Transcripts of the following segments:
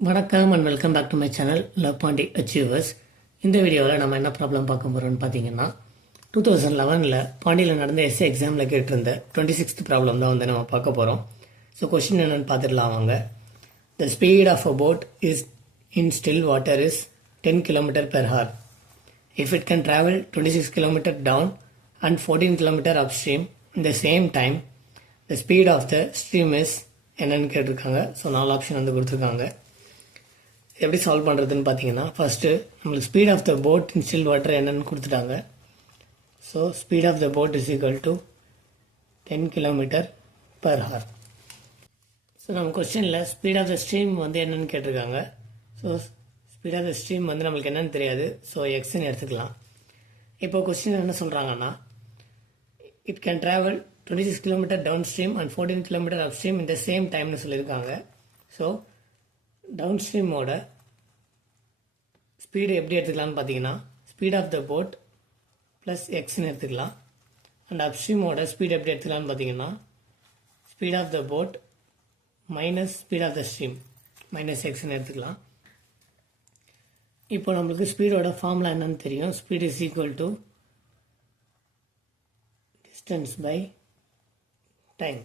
வணக்கம் and welcome back to my channel love Pandi achievers. இந்த வீடியோவில் நம்ம என்ன ப்ராப்ளம் பார்க்க போகிறோம்னு பார்த்தீங்கன்னா 2011 பாண்டியில் நடந்த எஸ்ஏ எக்ஸாமில் கேட்டிருந்த 26th ப்ராப்ளம் தான் வந்து நம்ம பார்க்க போகிறோம். ஸோ கொஸ்டின் என்னென்னு பார்த்துடலாம் வாங்க. The speed of a boat is in still water is 10 km/h. If it can travel 26 km down and 14 km upstream in the same time, the speed of the stream is என்னன்னு கேட்டிருக்காங்க. So 4 option வந்து கொடுத்துருக்காங்க. எப்படி solve பண்ணுறதுன்னு பார்த்தீங்கன்னா, first நம்மளுக்கு speed of the boat in still water என்னன்னு கொடுத்துட்டாங்க. So speed of the boat is equal to 10 km/h. So நம்ம கொஸ்டினில் ஸ்பீட் ஆஃப் த ஸ்ட்ரீம் வந்து என்னன்னு கேட்டிருக்காங்க. So speed of the stream வந்து நம்மளுக்கு என்னன்னு தெரியாது. ஸோ எக்ஸ்ன்னு எடுத்துக்கலாம். இப்போ கொஸ்டின் என்ன சொல்கிறாங்கன்னா, it can travel 26 km downstream and 14 km upstream இந்த சேம் டைம்னு சொல்லியிருக்காங்க. ஸோ டவுன் ஸ்ட்ரீமோட ஸ்பீடு எப்படி எடுத்துக்கலாம்னு பார்த்தீங்கன்னா, speed of the boat plus எக்ஸ்ன்னு எடுத்துக்கலாம். அண்ட் அப் ஸ்ட்ரீமோட ஸ்பீட் எப்படி எடுத்துக்கலாம்னு பார்த்தீங்கன்னா, speed of the boat minus speed of the stream minus எக்ஸ்ன்னு எடுத்துக்கலாம். இப்போ நம்மளுக்கு ஸ்பீடோட ஃபார்முலா என்னன்னு தெரியும். Speed is equal to distance by time.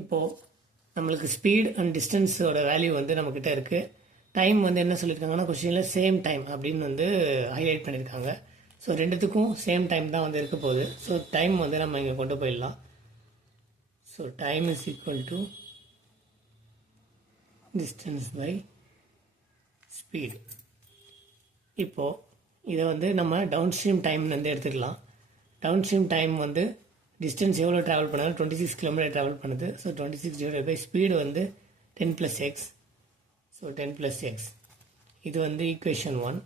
இப்போது நம்மளுக்கு ஸ்பீட் அண்ட் டிஸ்டன்ஸோட வேல்யூ வந்து நம்மக்கிட்ட இருக்குது. டைம் வந்து என்ன சொல்லியிருக்காங்கன்னா, கொஸ்டினில் சேம் டைம் அப்படின்னு வந்து ஹைலைட் பண்ணியிருக்காங்க. ஸோ ரெண்டுத்துக்கும் சேம் டைம் தான் வந்து இருக்க போகுது. ஸோ டைம் வந்து நம்ம இங்கே கொண்டு போயிடலாம். So time is equal to distance by speed. இப்போது இதை வந்து நம்ம டவுன் ஸ்ட்ரீம் டைம் வந்து எடுத்துக்கலாம். டவுன் ஸ்ட்ரீம் டைம் வந்து டிஸ்டன்ஸ் எவ்வளோ ட்ராவல் பண்ணாலும் 26 km ட்ராவல் பண்ணுது. ஸோ 26 டிவைட் பை ஸ்பீடு வந்து 10 + x. So 10 + x. இது வந்து ஈக்குவேஷன் 1.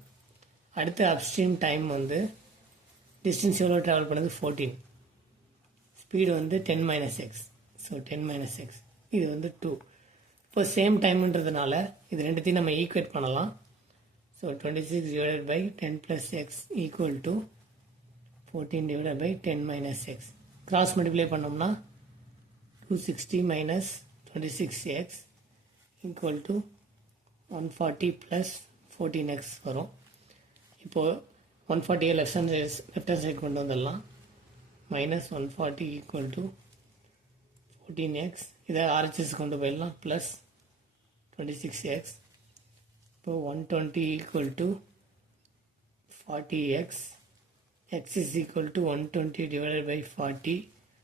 அடுத்து அப்ஸ்ட்ரீம் டைம் வந்து டிஸ்டன்ஸ் எவ்வளோ ட்ராவல் பண்ணுது 14. ஸ்பீடு வந்து 10 - x. So 10 - x. இது வந்து 2. இப்போ சேம் டைம்ன்றதுனால இது ரெண்டுத்தையும் நம்ம ஈக்குவேட் பண்ணலாம். So 26 divide by 10 + x equal to 14 divide by 10 - x. Cross multiply பண்ணோம்னா 260 - 26x ஈக்குவல் டு 140 + 14x வரும். இப்போது 140 லெஃப்ட் ஹேண்ட் சைட் கொண்டு வந்துடலாம். -140 ஈக்குவல் டு 14x. இதை RHS கொண்டு போயிடலாம். Plus 26x. இப்போது 120 equal to 40x. x is equal to 120 divided by 40,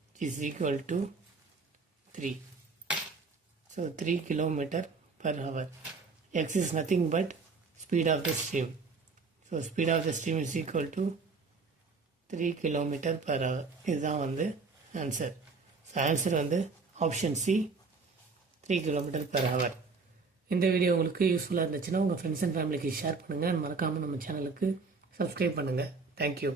which is equal to 3. So 3 km/h. X is nothing but speed of the stream. So speed of the stream is equal to 3 km/h. இதுதான் வந்து answer. So answer வந்து option C, 3 km/h. இந்த video உங்களுக்கு யூஸ்ஃபுல்லாக இருந்துச்சுன்னா உங்கள் friends and ஃபேமிலிக்கு share பண்ணுங்கள். மறக்காமல் நம்ம சேனலுக்கு சப்ஸ்கிரைப் பண்ணுங்கள். தேங்க்யூ.